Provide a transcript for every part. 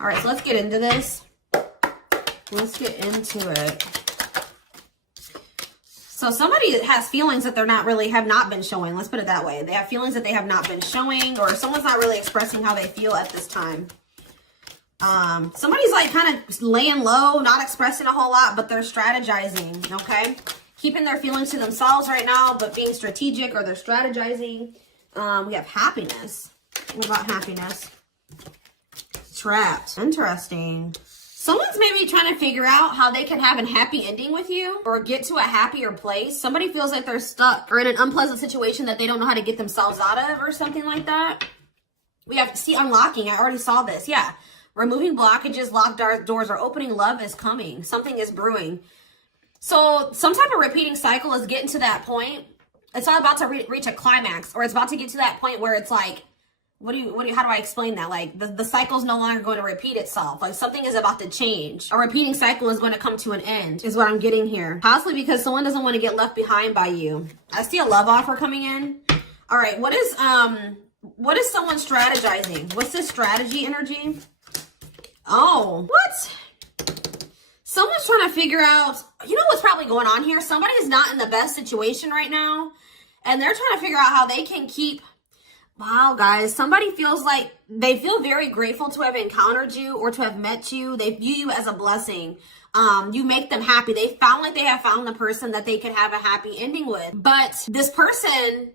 All right, so let's get into this. Let's get into it. So somebody has feelings that they're not really, have not been showing. Let's put it that way. They have feelings that they have not been showing, or someone's not really expressing how they feel at this time. Somebody's like kind of laying low, not expressing a whole lot, but they're strategizing, okay? Keeping their feelings to themselves right now, but being strategic, or they're strategizing. We have happiness. What about happiness? Trapped. Interesting. Someone's maybe trying to figure out how they can have a happy ending with you or get to a happier place. Somebody feels like they're stuck or in an unpleasant situation that they don't know how to get themselves out of or something like that. We have, see, unlocking. I already saw this. Yeah. Removing blockages, locked doors, or opening. Love is coming. Something is brewing. So some type of repeating cycle is getting to that point. It's all about to reach a climax, or it's about to get to that point where it's like, how do I explain that? Like the cycle's no longer going to repeat itself. Like something is about to change. A repeating cycle is going to come to an end is what I'm getting here. Possibly because someone doesn't want to get left behind by you. I see a love offer coming in. All right. What is someone strategizing? What's this strategy energy? Oh, what? Someone's trying to figure out, you know what's probably going on here? Somebody is not in the best situation right now. And they're trying to figure out how they can keep. Wow, guys, somebody feels like they feel very grateful to have encountered you or to have met you. They view you as a blessing. You make them happy. They have found the person that they could have a happy ending with. But this person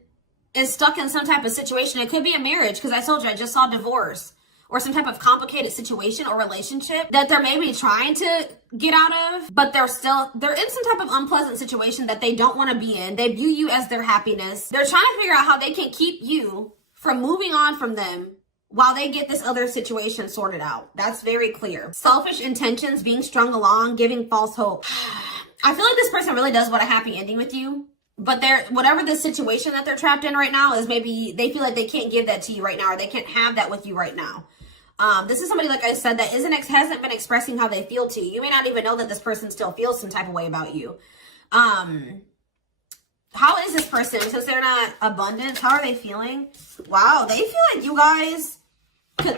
is stuck in some type of situation. It could be a marriage, because I told you I just saw divorce, or some type of complicated situation or relationship that they're maybe trying to get out of, but they're in some type of unpleasant situation that they don't want to be in. They view you as their happiness. They're trying to figure out how they can keep you from moving on from them while they get this other situation sorted out. That's very clear. Selfish intentions, being strung along, giving false hope. I feel like this person really does want a happy ending with you, but whatever the situation that they're trapped in right now is, maybe they feel like they can't give that to you right now, or they can't have that with you right now. This is somebody, like I said, that hasn't been expressing how they feel to you. You may not even know that this person still feels some type of way about you. How is this person? Since they're not abundance, how are they feeling? Wow, they feel like you guys could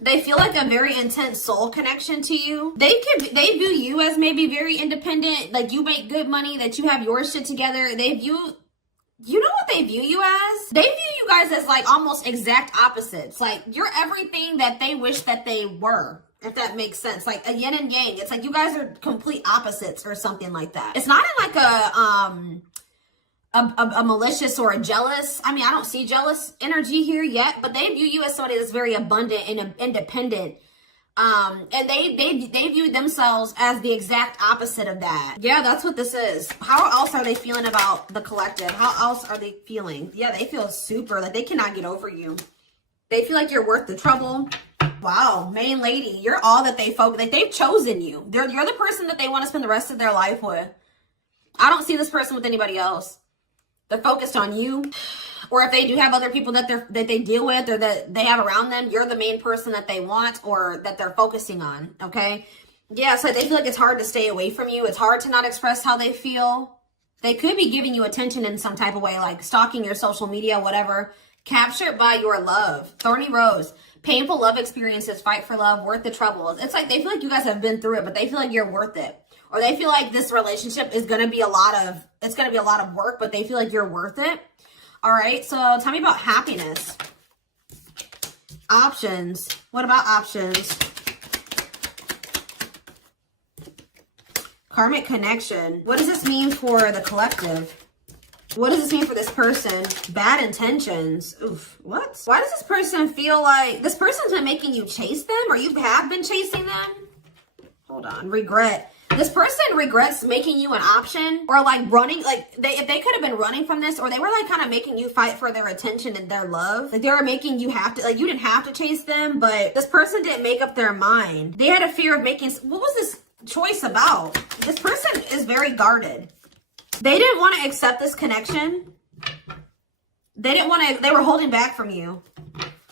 they feel like a very intense soul connection to you. They view you as maybe very independent, like you make good money, that you have your shit together. You know what they view you as? They view you guys as like almost exact opposites. Like you're everything that they wish that they were, if that makes sense. Like a yin and yang. It's like you guys are complete opposites or something like that. It's not in like a malicious or a jealous. I mean, I don't see jealous energy here yet, but they view you as somebody that's very abundant and independent. And they view themselves as the exact opposite of that. Yeah, that's what this is. How else are they feeling about the collective? How else are they feeling? Yeah, they feel super, like they cannot get over you. They feel like you're worth the trouble. Wow, main lady, you're all that they've chosen you. You're the person that they want to spend the rest of their life with. I don't see this person with anybody else. They're focused on you. Or if they do have other people that they deal with or that they have around them, you're the main person that they want or that they're focusing on, okay? Yeah, so they feel like it's hard to stay away from you. It's hard to not express how they feel. They could be giving you attention in some type of way, like stalking your social media, whatever. Captured by your love. Thorny rose. Painful love experiences, fight for love, worth the trouble. It's like they feel like you guys have been through it, but they feel like you're worth it. Or they feel like this relationship is going to be a lot of work, but they feel like you're worth it. All right, so tell me about happiness. Options. What about options? Karmic connection. What does this mean for the collective? What does this mean for this person? Bad intentions. Oof, what? Why does this person feel like this person's been making you chase them, or you have been chasing them? Hold on. Regret. This person regrets making you an option, or like running, like if they could have been running from this, or they were like kind of making you fight for their attention and their love. Like they were making you have to, like you didn't have to chase them, but this person didn't make up their mind. They had a fear of making, what was this choice about? This person is very guarded. They didn't want to accept this connection. They didn't want to, they were holding back from you.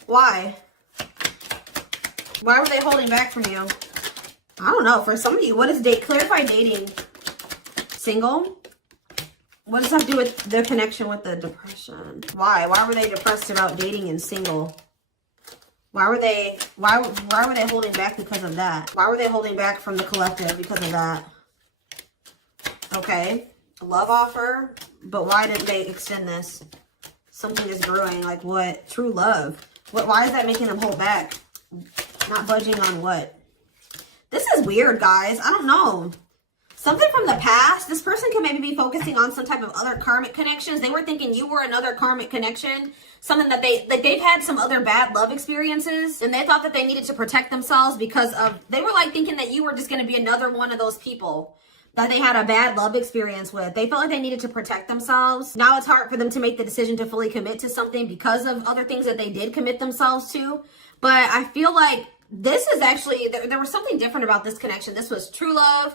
Why? Why were they holding back from you? I don't know. For some of you, what is clarify dating? Single? What does that do with their connection with the depression? Why? Why were they depressed about dating and single? Why were they holding back because of that? Why were they holding back from the collective because of that? Okay. Love offer. But why didn't they extend this? Something is brewing. Like what? True love. Why is that making them hold back? Not budging on what? This is weird, guys. I don't know. Something from the past. This person could maybe be focusing on some type of other karmic connections. They were thinking you were another karmic connection. Something that they've had some other bad love experiences. And they thought that they needed to protect themselves because of, they were like thinking that you were just going to be another one of those people that they had a bad love experience with. They felt like they needed to protect themselves. Now it's hard for them to make the decision to fully commit to something because of other things that they did commit themselves to. But I feel like this is actually, there was something different about this connection. This was true love.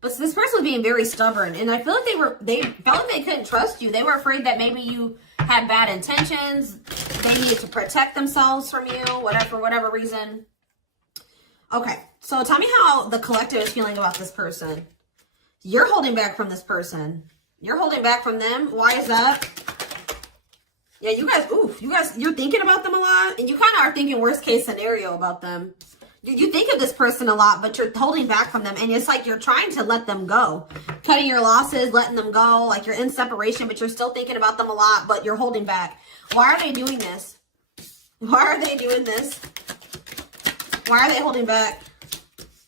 But this person was being very stubborn, and I feel like they felt like they couldn't trust you. They were afraid that maybe you had bad intentions. They needed to protect themselves from you, for whatever reason. Okay, so tell me how the collective is feeling about this person. You're holding back from this person. You're holding back from them. Why is that? Yeah, you guys, you're thinking about them a lot, and you kind of are thinking worst case scenario about them. You think of this person a lot, but you're holding back from them. And it's like you're trying to let them go. Cutting your losses, letting them go. Like you're in separation, but you're still thinking about them a lot, but you're holding back. Why are they doing this? Why are they doing this? Why are they holding back?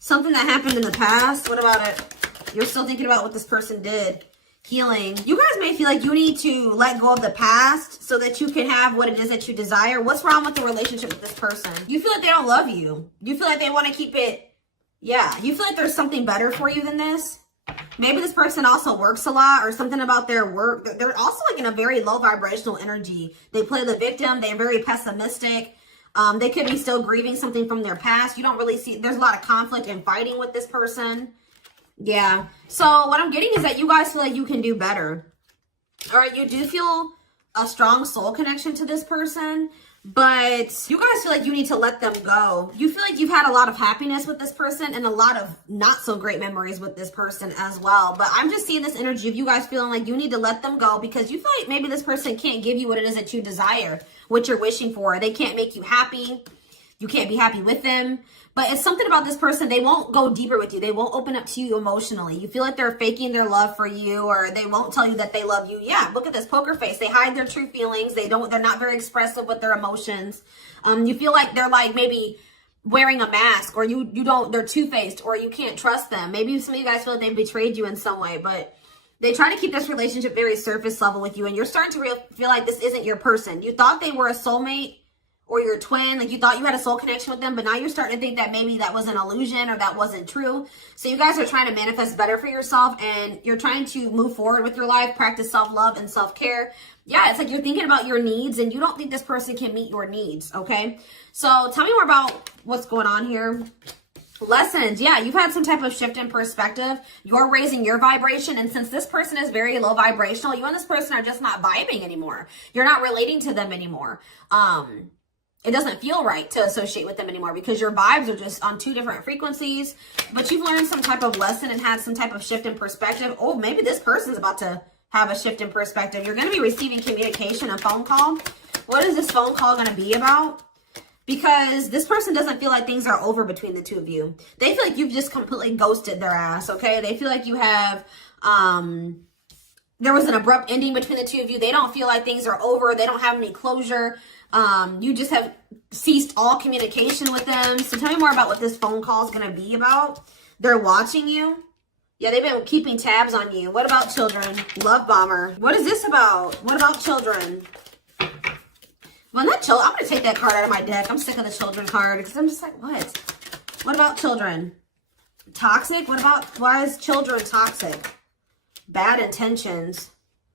Something that happened in the past? What about it? You're still thinking about what this person did. Healing. You guys may feel like you need to let go of the past so that you can have what it is that you desire. What's wrong with the relationship with this person? You feel like they don't love you. You feel like they want to keep it. Yeah. You feel like there's something better for you than this. Maybe this person also works a lot or something about their work. They're also like in a very low vibrational energy. They play the victim. They're very pessimistic. They could be still grieving something from their past. You don't really see, there's a lot of conflict and fighting with this person. Yeah. So what I'm getting is that you guys feel like you can do better. All right. You do feel a strong soul connection to this person, but you guys feel like you need to let them go. You feel like you've had a lot of happiness with this person and a lot of not so great memories with this person as well. But I'm just seeing this energy of you guys feeling like you need to let them go because you feel like maybe this person can't give you what it is that you desire, what you're wishing for. They can't make you happy. You can't be happy with them. But it's something about this person. They won't go deeper with you. They won't open up to you emotionally. You feel like they're faking their love for you, or they won't tell you that they love you. Yeah, look at this poker face. They hide their true feelings. They're not very expressive with their emotions. You feel like they're like maybe wearing a mask, or they're two-faced, or you can't trust them. Maybe some of you guys feel like they've betrayed you in some way, but they try to keep this relationship very surface level with you, and you're starting to feel like this isn't your person. You thought they were a soulmate, or your twin, like you thought you had a soul connection with them, but now you're starting to think that maybe that was an illusion or that wasn't true. So you guys are trying to manifest better for yourself, and you're trying to move forward with your life, practice self-love and self-care. Yeah, it's like you're thinking about your needs, and you don't think this person can meet your needs, okay? So tell me more about what's going on here. Lessons. Yeah, you've had some type of shift in perspective. You're raising your vibration, and since this person is very low vibrational, you and this person are just not vibing anymore. You're not relating to them anymore. It doesn't feel right to associate with them anymore because your vibes are just on two different frequencies. But you've learned some type of lesson and had some type of shift in perspective. Oh, maybe this person's about to have a shift in perspective. You're going to be receiving communication, a phone call. What is this phone call going to be about? Because this person doesn't feel like things are over between the two of you. They feel like you've just completely ghosted their ass, okay? They feel like you have, there was an abrupt ending between the two of you. They don't feel like things are over. They don't have any closure. You just have ceased all communication with them. So tell me more about what this phone call is going to be about. They're watching you. Yeah, they've been keeping tabs on you. What about children? Love bomber. What is this about? What about children? Well, not children. I'm going to take that card out of my deck. I'm sick of the children card because I'm just like, what? What about children? Toxic? What about, why is children toxic? Bad intentions.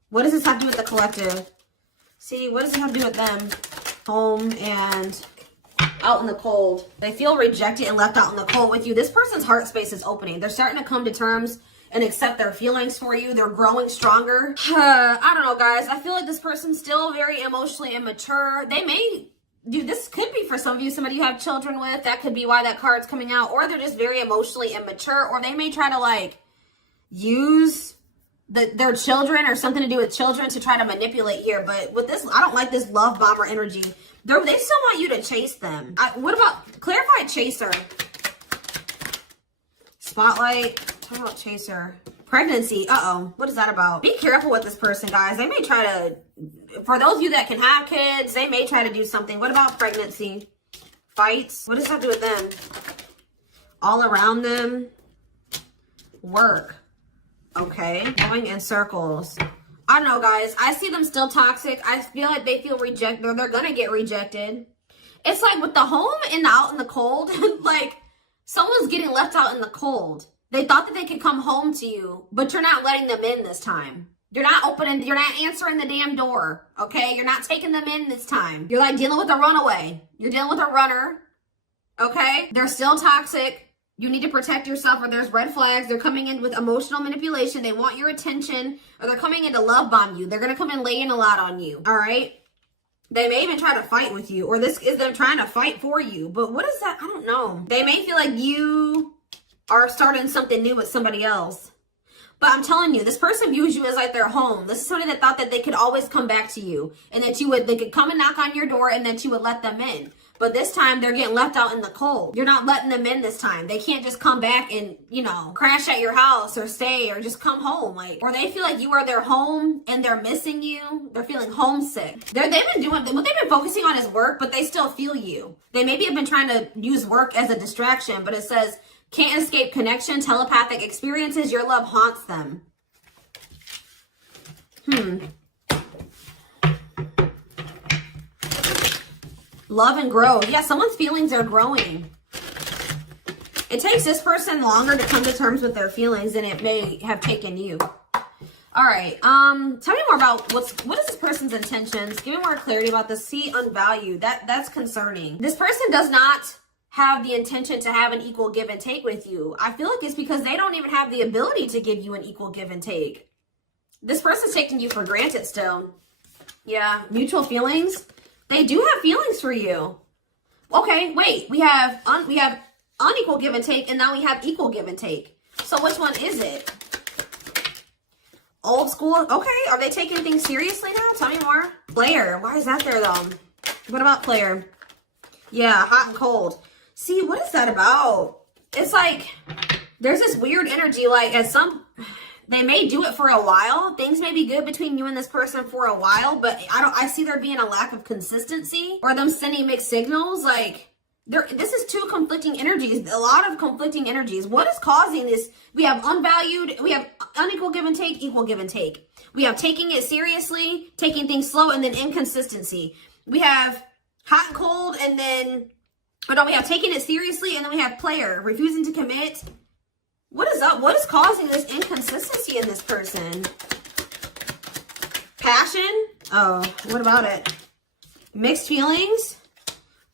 What does this have to do with the collective? See, what does it have to do with them? Home and out in the cold. They feel rejected and left out in the cold with you. This person's heart space is opening. They're starting to come to terms and accept their feelings for you. They're growing stronger. I don't know, guys. I feel like this person's still very emotionally immature. They may, dude, this could be for some of you, somebody you have children with. That could be why that card's coming out. Or they're just very emotionally immature. Or they may try to like use their children or something to do with children to try to manipulate here. But with this, I don't like this love bomber energy. They still want you to chase them. What about clarified chaser? Spotlight. Talk about chaser. Pregnancy. Uh-oh. What is that about? Be careful with this person, guys. They may try to, for those of you that can have kids, they may try to do something. What about pregnancy? Fights. What does that do with them? All around them. Work. Okay. Going in circles. I don't know, guys. I see them still toxic. I feel like they feel rejected. They're going to get rejected. It's like with the home and the out in the cold, like someone's getting left out in the cold. They thought that they could come home to you, but you're not letting them in this time. You're not opening, you're not answering the damn door, okay? You're not taking them in this time. You're like dealing with a runaway. You're dealing with a runner, okay? They're still toxic. You need to protect yourself, or there's red flags. They're coming in with emotional manipulation. They want your attention, or they're coming in to love bomb you. They're going to come in laying a lot on you, all right? They may even try to fight with you, or this is them trying to fight for you. But what is that? I don't know. They may feel like you are starting something new with somebody else. But I'm telling you, this person views you as like their home. This is somebody that thought that they could always come back to you, and that they could come and knock on your door, and that you would let them in. But this time, they're getting left out in the cold. You're not letting them in this time. They can't just come back and, you know, crash at your house or stay or just come home. Like, or they feel like you are their home and they're missing you. They're feeling homesick. They've been doing, what they've been focusing on is work, but they still feel you. They maybe have been trying to use work as a distraction, but it says, can't escape connection, telepathic experiences, your love haunts them. Love and grow. Yeah, someone's feelings are growing. It takes this person longer to come to terms with their feelings than it may have taken you. All right. Tell me more about what is this person's intentions? Give me more clarity about this. See, unvalued. That's concerning. This person does not have the intention to have an equal give and take with you. I feel like it's because they don't even have the ability to give you an equal give and take. This person's taking you for granted still. Yeah, mutual feelings. They do have feelings for you. Okay, wait. We have unequal give and take, and now we have equal give and take. So which one is it? Old school. Okay, are they taking things seriously now? Tell me more. Player. Why is that there though? What about player? Yeah, hot and cold. See, what is that about? It's like there's this weird energy. Like they may do it for a while. Things may be good between you and this person for a while, but I see there being a lack of consistency or them sending mixed signals. Like this is two conflicting energies, a lot of conflicting energies. What is causing this? We have unvalued, we have unequal give and take, equal give and take. We have taking it seriously, taking things slow, and then inconsistency. We have hot and cold, and then, we have taking it seriously, and then we have player, refusing to commit. What is up? What is causing this inconsistency in this person? Passion? Oh, what about it? Mixed feelings?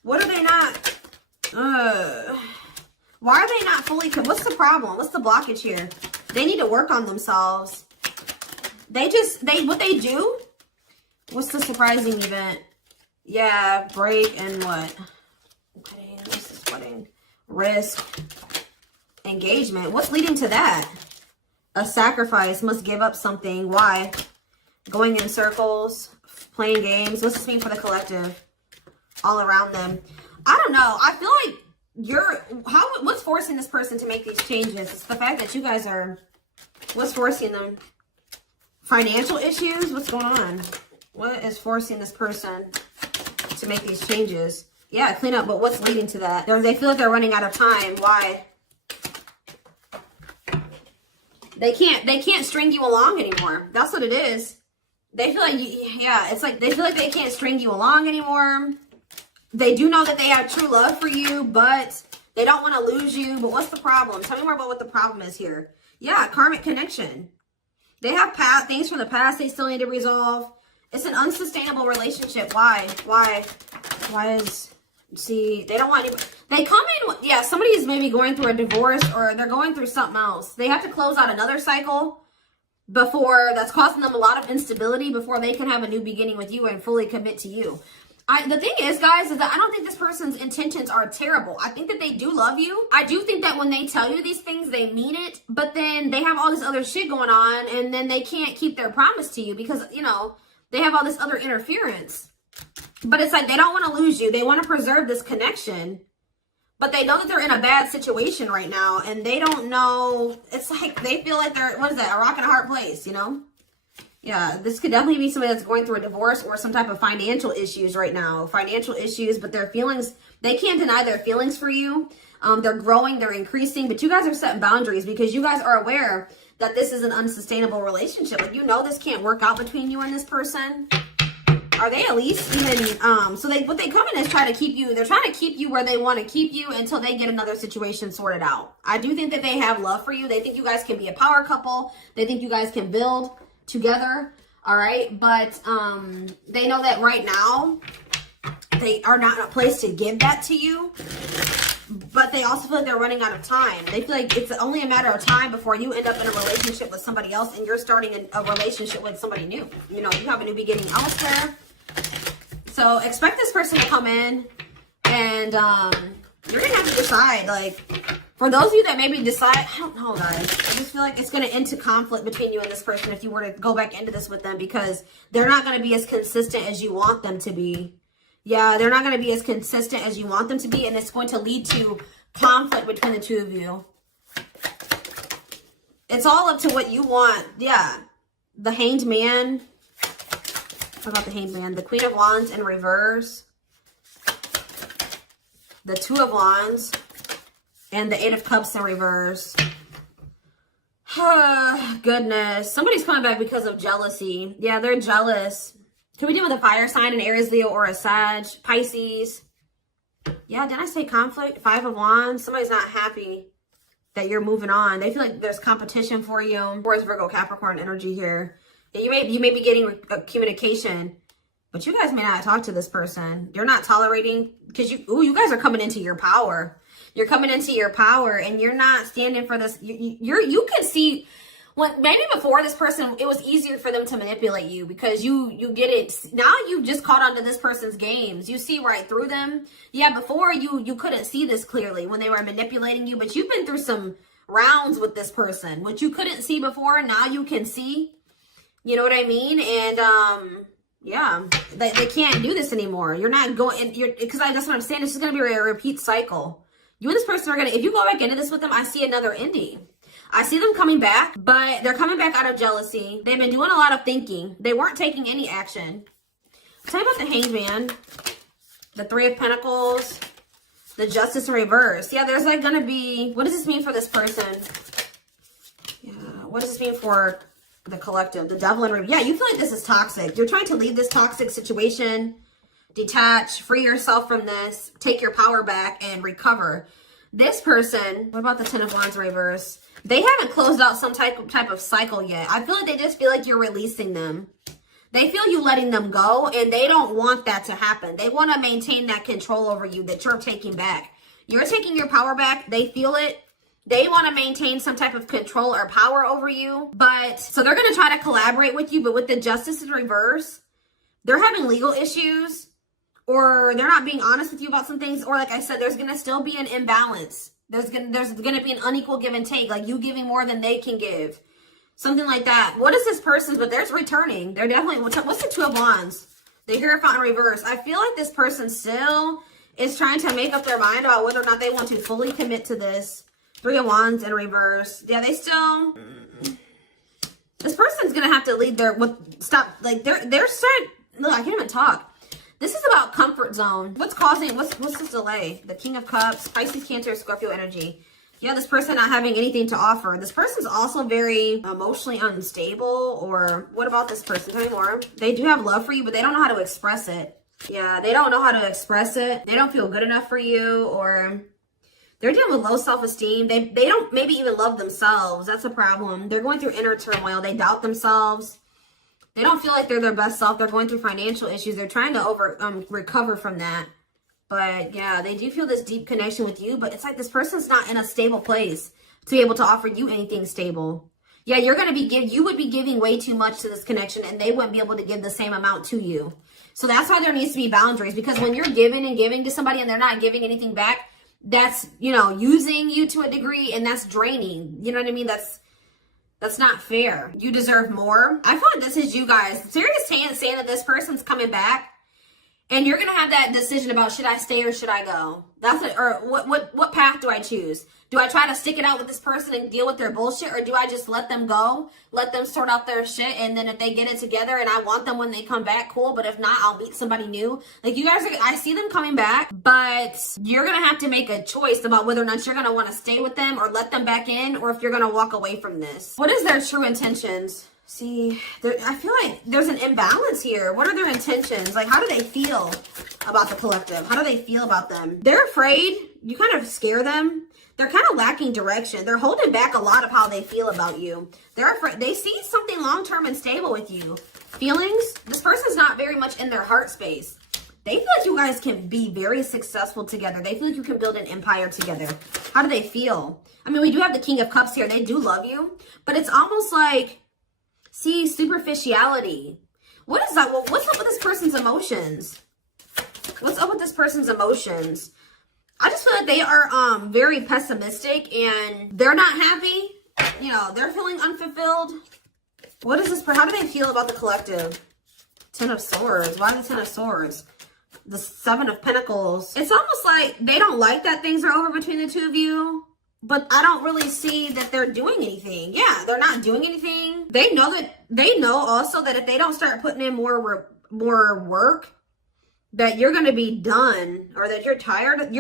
What are they not? Why are they not fully? What's the problem? What's the blockage here? They need to work on themselves. What they do? What's the surprising event? Yeah, break and what? Wedding. This is wedding. Risk. Engagement. What's leading to that? A sacrifice. Must give up something. Why? Going in circles. Playing games. What's this mean for the collective? All around them. I don't know. I feel like what's forcing this person to make these changes? It's the fact that you guys are, what's forcing them? Financial issues? What's going on? What is forcing this person to make these changes? Yeah, clean up, but what's leading to that? They feel like they're running out of time. Why? They can't string you along anymore. That's what it is. They feel like, it's like they feel like they can't string you along anymore. They do know that they have true love for you, but they don't want to lose you. But what's the problem? Tell me more about what the problem is here. Yeah, karmic connection. They have things from the past they still need to resolve. It's an unsustainable relationship. Why? See, they don't want anybody. They come in, somebody is maybe going through a divorce or they're going through something else. They have to close out another cycle that's causing them a lot of instability before they can have a new beginning with you and fully commit to you. The thing is, guys, is that I don't think this person's intentions are terrible. I think that they do love you. I do think that when they tell you these things, they mean it. But then they have all this other shit going on, and then they can't keep their promise to you because, they have all this other interference. But it's like they don't want to lose you. They want to preserve this connection. But they know that they're in a bad situation right now. And they don't know. It's like they feel like they're, what is that? A rock and a hard place, you know? Yeah, this could definitely be somebody that's going through a divorce or some type of financial issues right now. Financial issues, but their feelings, they can't deny their feelings for you. They're growing, they're increasing, but you guys are setting boundaries because you guys are aware that this is an unsustainable relationship. Like, you know this can't work out between you and this person. Are they at least even, what they come in is try to keep you, they're trying to keep you where they want to keep you until they get another situation sorted out. I do think that they have love for you. They think you guys can be a power couple. They think you guys can build together, all right? But they know that right now, they are not in a place to give that to you. But they also feel like they're running out of time. They feel like it's only a matter of time before you end up in a relationship with somebody else and you're starting a relationship with somebody new. You know, you have a new beginning elsewhere. So expect this person to come in and you're going to have to decide. Like, for those of you that maybe decide, I don't know, guys. I just feel like it's going to end to conflict between you and this person if you were to go back into this with them because they're not going to be as consistent as you want them to be. Yeah, they're not going to be as consistent as you want them to be, and it's going to lead to conflict between the two of you. It's all up to what you want. Yeah. The Hanged Man. How about the Hanged Man? The Queen of Wands in reverse. The Two of Wands. And the Eight of Cups in reverse. Goodness. Somebody's coming back because of jealousy. Yeah, they're jealous. Can we deal with a fire sign, an Aries, Leo, or a Sag? Pisces. Yeah, didn't I say conflict? Five of Wands. Somebody's not happy that you're moving on. They feel like there's competition for you. Where's Virgo, Capricorn energy here? Yeah, you may be getting communication, but you guys may not talk to this person. You're not tolerating, because you guys are coming into your power. You're coming into your power, and you're not standing for this. You can see... When maybe before this person, it was easier for them to manipulate you because you get it. Now you just caught onto this person's games. You see right through them. Yeah, before you couldn't see this clearly when they were manipulating you, but you've been through some rounds with this person. What you couldn't see before, now you can see. You know what I mean? And yeah, they can't do this anymore. You're not going, because that's what I'm saying. This is going to be a repeat cycle. You and this person are going to, if you go back into this with them, I see another ending. I see them coming back, but they're coming back out of jealousy. They've been doing a lot of thinking. They weren't taking any action. Tell me about the Hanged Man, the Three of Pentacles, the Justice in reverse. Yeah, there's like going to be, what does this mean for this person? Yeah, what does this mean for the collective, the Devil in reverse? Yeah, you feel like this is toxic. You're trying to leave this toxic situation, detach, free yourself from this, take your power back, and recover. This person, what about the Ten of Wands reverse? They haven't closed out some type of cycle yet. I feel like they just feel like you're releasing them. They feel you letting them go, and they don't want that to happen. They want to maintain that control over you that you're taking back. You're taking your power back. They feel it. They want to maintain some type of control or power over you. But so they're going to try to collaborate with you, but with the Justice in reverse, they're having legal issues, or they're not being honest with you about some things, or like I said, there's going to still be an imbalance. There's gonna be an unequal give and take, like you giving more than they can give. Something like that. What is this person's? But there's returning. They're definitely, what's the Two of Wands? The Hierophant in reverse. I feel like this person still is trying to make up their mind about whether or not they want to fully commit to this. Three of Wands in reverse. Yeah, they still... This person's gonna have to lead their... Stop. Like, they're starting... Look, I can't even talk. This is about comfort zone. What's causing, what's this delay? The King of Cups, Pisces, Cancer, Scorpio energy. Yeah, this person not having anything to offer. This person's also very emotionally unstable. Or what about this person? Tell me more. They do have love for you, but they don't know how to express it. Yeah, they don't know how to express it. They don't feel good enough for you, or they're dealing with low self-esteem. They don't maybe even love themselves. That's a problem. They're going through inner turmoil. They doubt themselves. They don't feel like they're their best self. They're going through financial issues. They're trying to recover from that. But yeah, they do feel this deep connection with you. But it's like this person's not in a stable place to be able to offer you anything stable. Yeah, you're going to be you would be giving way too much to this connection, and they wouldn't be able to give the same amount to you. So that's why there needs to be boundaries. Because when you're giving and giving to somebody and they're not giving anything back, that's, you know, using you to a degree, and that's draining. You know what I mean? That's not fair. You deserve more. I feel like this is you guys. Serious saying that this person's coming back And you're going to have that decision about, should I stay or should I go? That's it. Or what path do I choose? Do I try to stick it out with this person and deal with their bullshit? Or do I just let them go, let them sort out their shit? And then if they get it together and I want them when they come back, cool. But if not, I'll meet somebody new. Like, you guys, I see them coming back, but you're going to have to make a choice about whether or not you're going to want to stay with them or let them back in, or if you're going to walk away from this. What is their true intentions? See, I feel like there's an imbalance here. What are their intentions? Like, how do they feel about the collective? How do they feel about them? They're afraid. You kind of scare them. They're kind of lacking direction. They're holding back a lot of how they feel about you. They're afraid. They see something long-term and stable with you. Feelings? This person's not very much in their heart space. They feel like you guys can be very successful together. They feel like you can build an empire together. How do they feel? I mean, we do have the King of Cups here. They do love you, but it's almost like, see, superficiality. What is that? Well, what's up with this person's emotions? What's up with this person's emotions? I just feel like they are very pessimistic and they're not happy. You know, they're feeling unfulfilled. What is this? How do they feel about the collective? Ten of Swords. Why the Ten of Swords? The Seven of Pentacles. It's almost like they don't like that things are over between the two of you. But I don't really see that they're doing anything. Yeah, they're not doing anything. They know also that if they don't start putting in more work, that you're going to be done, or that you're tired of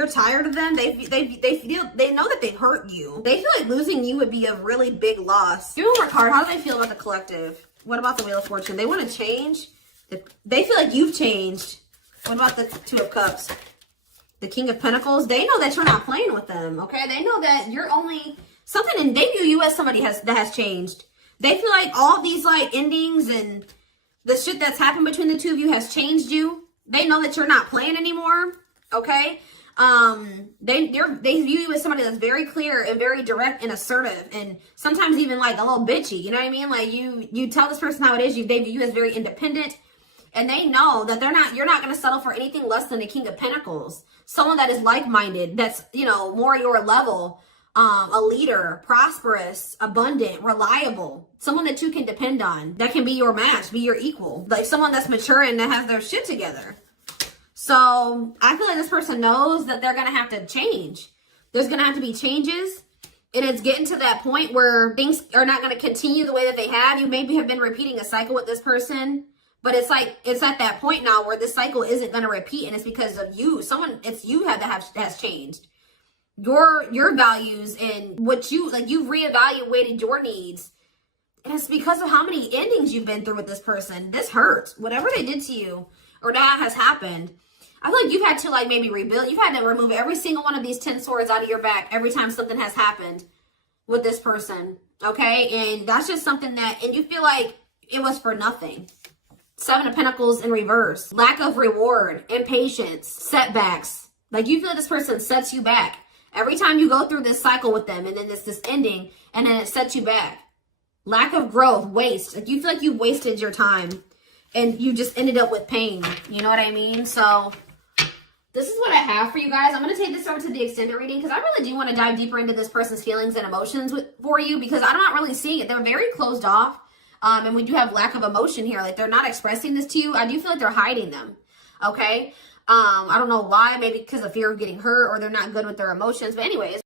them. They know that they hurt you. They feel like losing you would be a really big loss. Give me one more card. How do they feel about the collective? What about the Wheel of Fortune? They want to change. They feel like you've changed. What about the Two of Cups? The King of Pentacles, they know that you're not playing with them, okay? They know that you're only something, and they view you as somebody that has changed. They feel like all these, like, endings and the shit that's happened between the two of you has changed you. They know that you're not playing anymore, okay? They view you as somebody that's very clear and very direct and assertive, and sometimes even, like, a little bitchy, you know what I mean? Like, you tell this person how it is. They view you as very independent. And they know that you're not going to settle for anything less than the King of Pentacles. Someone that is like-minded, that's, you know, more your level, a leader, prosperous, abundant, reliable, someone that you can depend on, that can be your match, be your equal, like someone that's mature and that has their shit together. So I feel like this person knows that they're going to have to change. There's going to have to be changes. And it's getting to that point where things are not going to continue the way that they have. You maybe have been repeating a cycle with this person. But it's like, it's at that point now where this cycle isn't going to repeat, and it's because of you. It's you that has changed. Your values and what you, like, you've reevaluated your needs. And it's because of how many endings you've been through with this person. This hurts. Whatever they did to you or that has happened, I feel like you've had to, like, maybe rebuild. You've had to remove every single one of these 10 swords out of your back every time something has happened with this person. Okay? And that's just something that, and you feel like it was for nothing. Seven of Pentacles in reverse. Lack of reward, impatience, setbacks. Like, you feel like this person sets you back. Every time you go through this cycle with them, and then it's this ending, and then it sets you back. Lack of growth, waste. Like, you feel like you wasted your time, and you just ended up with pain. You know what I mean? So, this is what I have for you guys. I'm going to take this over to the extended reading, because I really do want to dive deeper into this person's feelings and emotions for you, because I'm not really seeing it. They're very closed off. And we do have lack of emotion here. Like, they're not expressing this to you. I do feel like they're hiding them. Okay? I don't know why. Maybe because of fear of getting hurt, or they're not good with their emotions. But anyways.